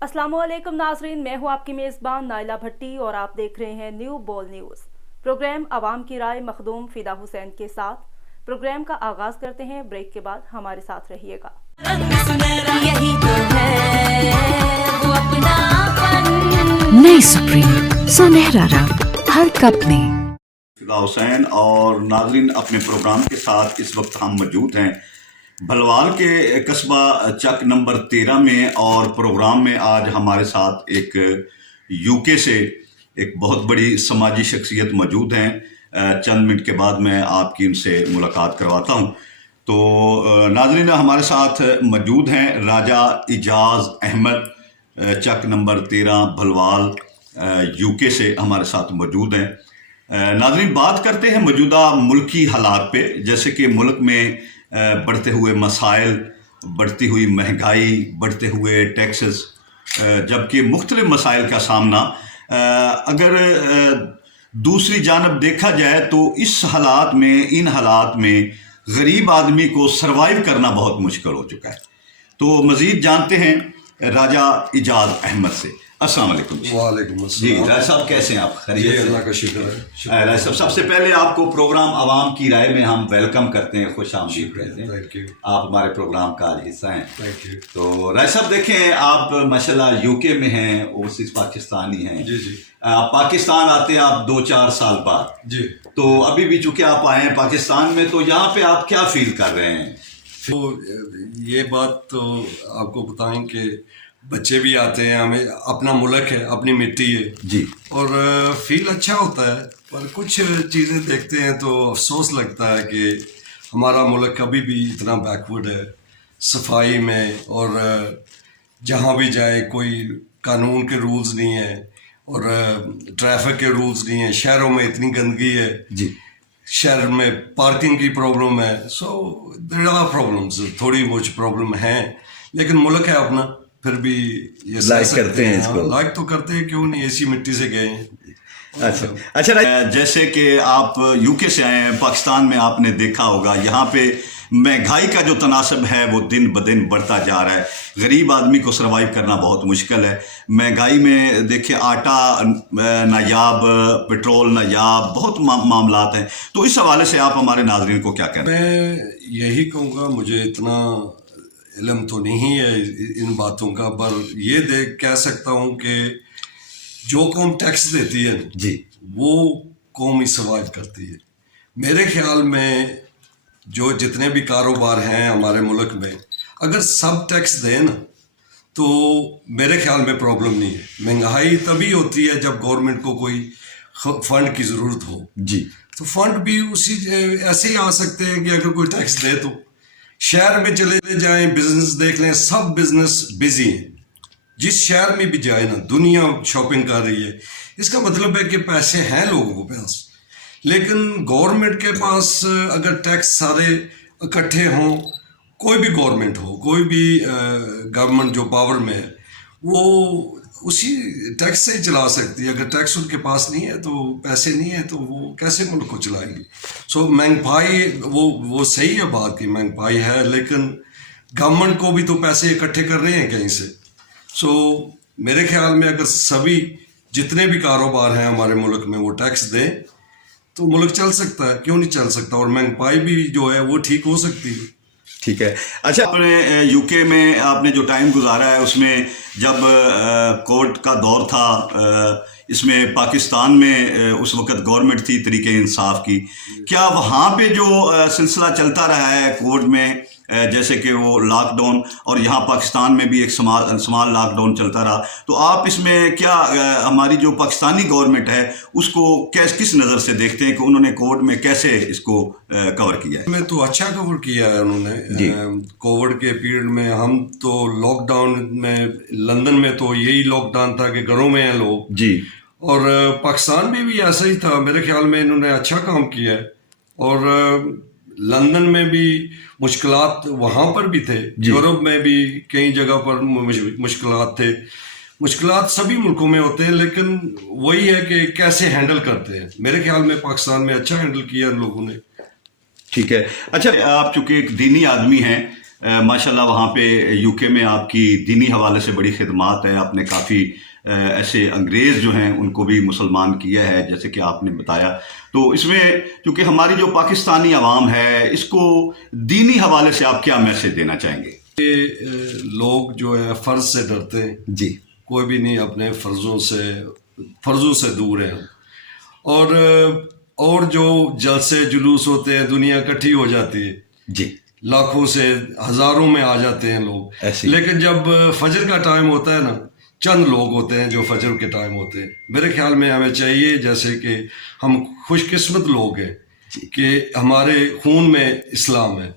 अस्सलाम वालेकुम नाजरीन, मैं हूँ आपकी मेज़बान नाइला भट्टी और आप देख रहे हैं न्यू बोल न्यूज़। प्रोग्राम आवाम की राय मखदूम फिदा हुसैन के साथ। प्रोग्राम का आगाज़ करते हैं, ब्रेक के बाद हमारे साथ रहिएगा। यही तो है वो अपनापन। नई सुप्रीम सुनहरा रंग हर कप में। फिदा हुसैन और नाजरीन, अपने प्रोग्राम के साथ इस वक्त हम मौजूद हैं भलवाल के कस्बा चक नंबर 13 में, और प्रोग्राम में आज हमारे साथ एक यूके से एक बहुत बड़ी समाजी शख्सियत मौजूद हैं। चंद मिनट के बाद मैं आपकी उनसे मुलाकात करवाता हूं। तो नाजरीन, हमारे साथ मौजूद हैं राजा इजाज़ अहमद, चक नंबर 13 भलवाल यूके से हमारे साथ मौजूद हैं। नाजरीन, बात करते हैं मौजूदा मुल्की हालात पे, जैसे कि मुल्क में बढ़ते हुए मसाइल, बढ़ती हुई महंगाई, बढ़ते हुए टैक्सेस, जबकि मुख्तलिफ मसाइल का सामना अगर दूसरी जानब देखा जाए तो इस हालात में, इन हालात में गरीब आदमी को सरवाइव करना बहुत मुश्किल हो चुका है। तो मज़ीद जानते हैं राजा इजाज़ अहमद से। अस्सलाम वालेकुम। वालेकुम जी अस्सलाम। राय साहब, कैसे हैं आप? खैरियत से? अल्लाह का शुक्र है। राय साहब, सबसे पहले आपको प्रोग्राम आवाम की राय में हम वेलकम करते हैं, खुश आमदीद कहते हैं। थैंक यू, आप हमारे प्रोग्राम का आज हिस्सा हैं। Thank you. तो राय साहब, देखें, आप माशाल्लाह यूके में हैं, ओवरसीज पाकिस्तानी हैं। जी जी आप पाकिस्तान आते हैं आप 2-4 साल बाद, जी। तो अभी भी चूंकि आप आए हैं पाकिस्तान में, तो यहाँ पे आप क्या फील कर रहे हैं? तो ये बात तो आपको बताएं कि बच्चे भी आते हैं, हमें अपना मुल्क है, अपनी मिट्टी है जी। और फील अच्छा होता है, पर कुछ चीज़ें देखते हैं तो अफसोस लगता है कि हमारा मुल्क कभी भी इतना बैकवर्ड है सफाई में, और जहाँ भी जाए कोई कानून के रूल्स नहीं है और ट्रैफिक के रूल्स नहीं है। शहरों में इतनी गंदगी है जी। शहर में पार्किंग की प्रॉब्लम है। सो देयर आर प्रॉब्लम्स, थोड़ी बहुत प्रॉब्लम है, लेकिन मुल्क है अपना, फिर भी ये लाइक करते हैं इसको। लाइक तो करते हैं, क्यों नहीं, ऐसी मिट्टी से गए हैं। अच्छा, जैसे कि आप यूके से आए हैं, पाकिस्तान में आपने देखा होगा यहाँ पे महंगाई का जो तनासब है वो दिन ब दिन बढ़ता जा रहा है। गरीब आदमी को सर्वाइव करना बहुत मुश्किल है। महंगाई में देखिए, आटा नायाब, पेट्रोल नायाब, बहुत मामलात हैं। तो इस हवाले से आप हमारे नाज़रीन को क्या कहते हैं? मैं यही कहूँगा, मुझे इतना इल्म तो नहीं है इन बातों का, पर ये देख कह सकता हूँ कि जो कौम टैक्स देती है जी, वो कौम ही सर्वाइव करती है। मेरे ख्याल में जो जितने भी कारोबार हैं हमारे मुल्क में, अगर सब टैक्स दें ना, तो मेरे ख्याल में प्रॉब्लम नहीं है। महंगाई तभी होती है जब गवर्नमेंट को कोई फंड की ज़रूरत हो। जी। तो फंड भी उसी ऐसे ही आ सकते हैं कि अगर कोई टैक्स दे तो। शहर में चले जाएं, बिजनेस देख लें, सब बिजनेस बिजी हैं। जिस शहर में भी जाए ना, दुनिया शॉपिंग कर रही है। इसका मतलब है कि पैसे हैं लोगों के पास, लेकिन गवर्नमेंट के पास अगर टैक्स सारे इकट्ठे हों, कोई भी गवर्नमेंट हो, कोई भी गवर्नमेंट जो पावर में है, वो उसी टैक्स से ही चला सकती है। अगर टैक्स उनके पास नहीं है, तो पैसे नहीं है, तो वो कैसे मुल्क को चलाएंगे? सो महंगाई, वो सही है बात की महंगाई है, लेकिन गवर्नमेंट को भी तो पैसे इकट्ठे कर रहे हैं कहीं से। सो मेरे ख्याल में अगर सभी जितने भी कारोबार हैं हमारे मुल्क में वो टैक्स दें, तो मुल्क चल सकता है, क्यों नहीं चल सकता? और महंगाई भी जो है वो ठीक हो सकती है। ठीक है। अच्छा, आपने यूके में आपने जो टाइम गुजारा है, उसमें जब कोर्ट का दौर था, इसमें पाकिस्तान में उस वक़्त गवर्नमेंट थी तरीके इंसाफ की, क्या वहाँ पे जो सिलसिला चलता रहा है कोर्ट में, जैसे कि वो लॉकडाउन, और यहाँ पाकिस्तान में भी एक स्मॉल लॉकडाउन चलता रहा, तो आप इसमें क्या हमारी जो पाकिस्तानी गवर्नमेंट है उसको किस नज़र से देखते हैं कि उन्होंने कोर्ट में कैसे इसको कवर किया है? में तो अच्छा कवर किया है उन्होंने। कोविड के पीरियड में हम तो लॉकडाउन में, लंदन में तो यही लॉकडाउन था कि घरों में हैं लोग जी, और पाकिस्तान में भी ऐसा ही था। मेरे ख्याल में इन्होंने अच्छा काम किया है, और लंदन में भी मुश्किलात वहाँ पर भी थे, यूरोप में भी कई जगह पर मुश्किलात थे। मुश्किलात सभी मुल्कों में होते हैं, लेकिन वही है कि कैसे हैंडल करते हैं। मेरे ख्याल में पाकिस्तान में अच्छा हैंडल किया इन लोगों ने। ठीक है। अच्छा, आप चूंकि एक दीनी आदमी हैं, माशाल्लाह वहाँ पे यूके में आपकी दीनी हवाले से बड़ी खिदमात है, आपने काफ़ी ऐसे अंग्रेज़ जो हैं उनको भी मुसलमान किया है जैसे कि आपने बताया। तो इसमें क्योंकि हमारी जो पाकिस्तानी आवाम है इसको दीनी हवाले से आप क्या मैसेज देना चाहेंगे? लोग जो है फ़र्ज से डरते हैं जी, कोई भी नहीं अपने फ़र्ज़ों से दूर है। और जो जलसे जुलूस होते हैं, दुनिया इकट्ठी हो जाती है जी, लाखों से हज़ारों में आ जाते हैं लोग, ऐसे। लेकिन जब फजर का टाइम होता है ना, चंद लोग होते हैं जो फजर के टाइम होते हैं। मेरे ख्याल में हमें चाहिए, जैसे कि हम खुशकिस्मत लोग हैं कि हमारे खून में इस्लाम है,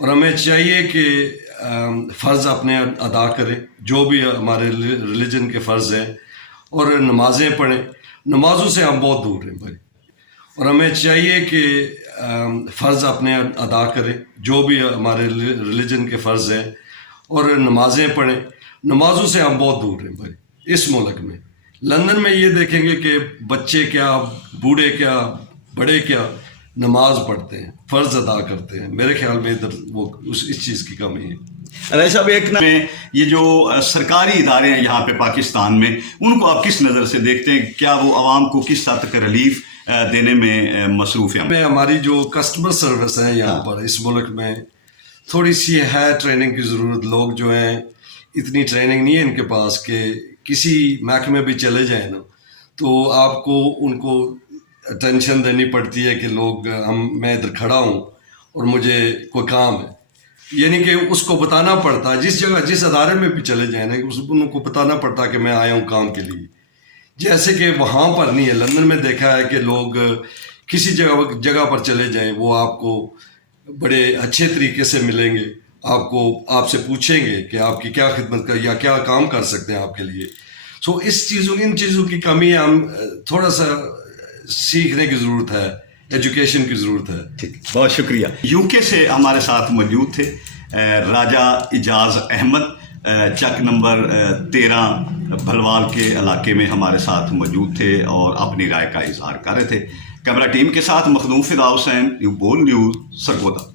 और हमें चाहिए कि फ़र्ज़ अपने अदा करें जो भी हमारे रिलीजन के फ़र्ज़ हैं, और नमाज़ें पढ़ें। नमाज़ों से हम बहुत दूर हैं भाई, और हमें चाहिए कि फ़र्ज़ अपने अदा करें जो भी हमारे रिलीजन के फ़र्ज़ हैं, और नमाज़ें पढ़ें। नमाज़ों से हम बहुत दूर हैं भाई इस मुल्क में। लंदन में ये देखेंगे कि बच्चे क्या, बूढ़े क्या, बड़े क्या नमाज पढ़ते हैं, फ़र्ज़ अदा करते हैं। मेरे ख्याल में इधर इस चीज़ की कमी है। अरे साहब, एक ना ये जो सरकारी इदारे हैं यहाँ पे पाकिस्तान में, उनको आप किस नज़र से देखते हैं? क्या वो आवाम को किस हद तक रिलीफ देने में मसरूफ़ है? हमारी जो कस्टमर सर्विस है यहाँ पर इस मुल्क में थोड़ी सी है ट्रेनिंग की ज़रूरत। लोग जो हैं इतनी ट्रेनिंग नहीं है इनके पास कि किसी महकमे भी चले जाए ना तो आपको उनको अटेंशन देनी पड़ती है कि मैं इधर खड़ा हूँ और मुझे कोई काम है, यानी कि उसको बताना पड़ता है। जिस अदारे में भी चले जाए ना उनको बताना पड़ता है कि मैं आया हूँ काम के लिए, जैसे कि वहाँ पर नहीं है। लंदन में देखा है कि लोग किसी जगह पर चले जाएं, वो आपको बड़े अच्छे तरीके से मिलेंगे, आपसे पूछेंगे कि आपकी क्या खिदमत कर या क्या काम कर सकते हैं आपके लिए। सो इन चीज़ों की कमी है, हम थोड़ा सा सीखने की ज़रूरत है, एजुकेशन की ज़रूरत है। ठीक, बहुत शुक्रिया। यूके से हमारे साथ मौजूद थे राजा इजाज़ अहमद, चक नंबर 13 भलवाल के इलाके में हमारे साथ मौजूद थे और अपनी राय का इजहार कर रहे थे। कैमरा टीम के साथ मखदूम फिदा हुसैन, न्यू बोल न्यूज़, सरगोदा।